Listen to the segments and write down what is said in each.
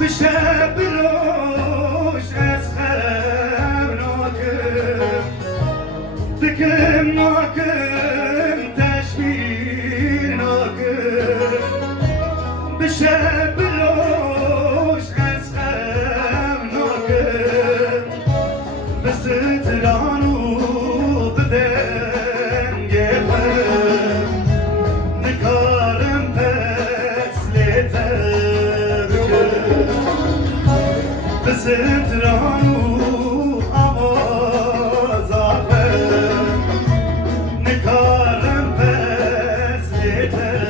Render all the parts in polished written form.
بشه بروش از خرم ناکم دکم ناکم تشمیر ناکم بشه بروش از خرم ناکم بسترانو بدم گفم نکارم پس لیتر بسترانو آواز آفم نکارم پس لیتر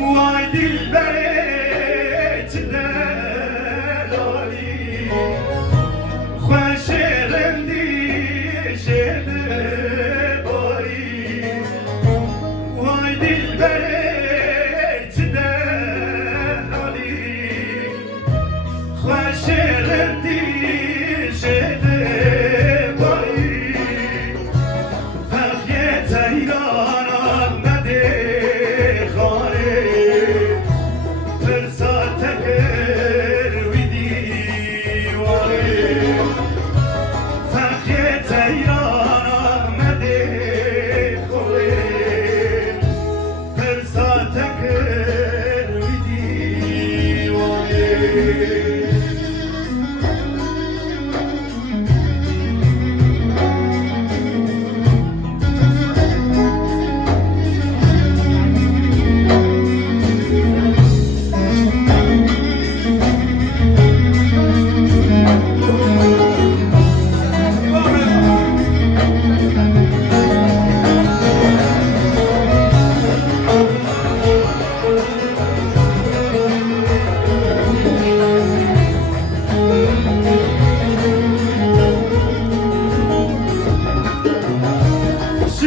وای دل بره چه دلالی خوش رندی شده باری وای دل بره چه دلالی خوش رندی شده باری فقیه تهیران آمده خانه فرسات تکر وی دیوانه فقیه تهیران آمده خانه فرسات تکر وی دیوانه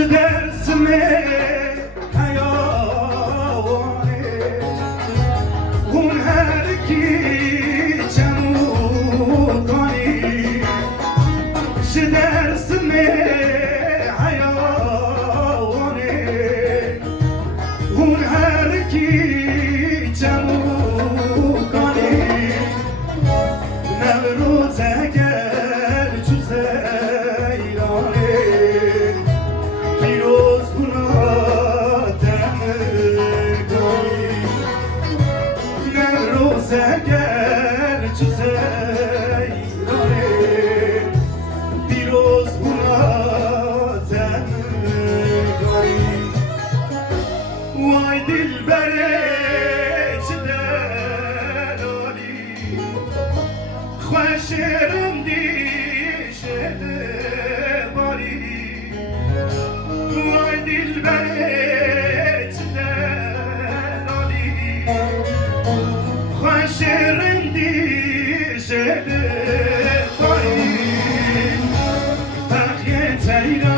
درسمه حیوانه اون هر کی چمو کنی درسمه حیوانه اون هر کی چمو کنی نوروز اگر چو زیرانه پیروز بنادم کنی نوروز اگر چو زیرانه پیروز بنادم کنی وای دل بره چه دلالی خوش رندی شده باری وای دل بره چه دلالی خوش رندی شده باری فقیه تهیران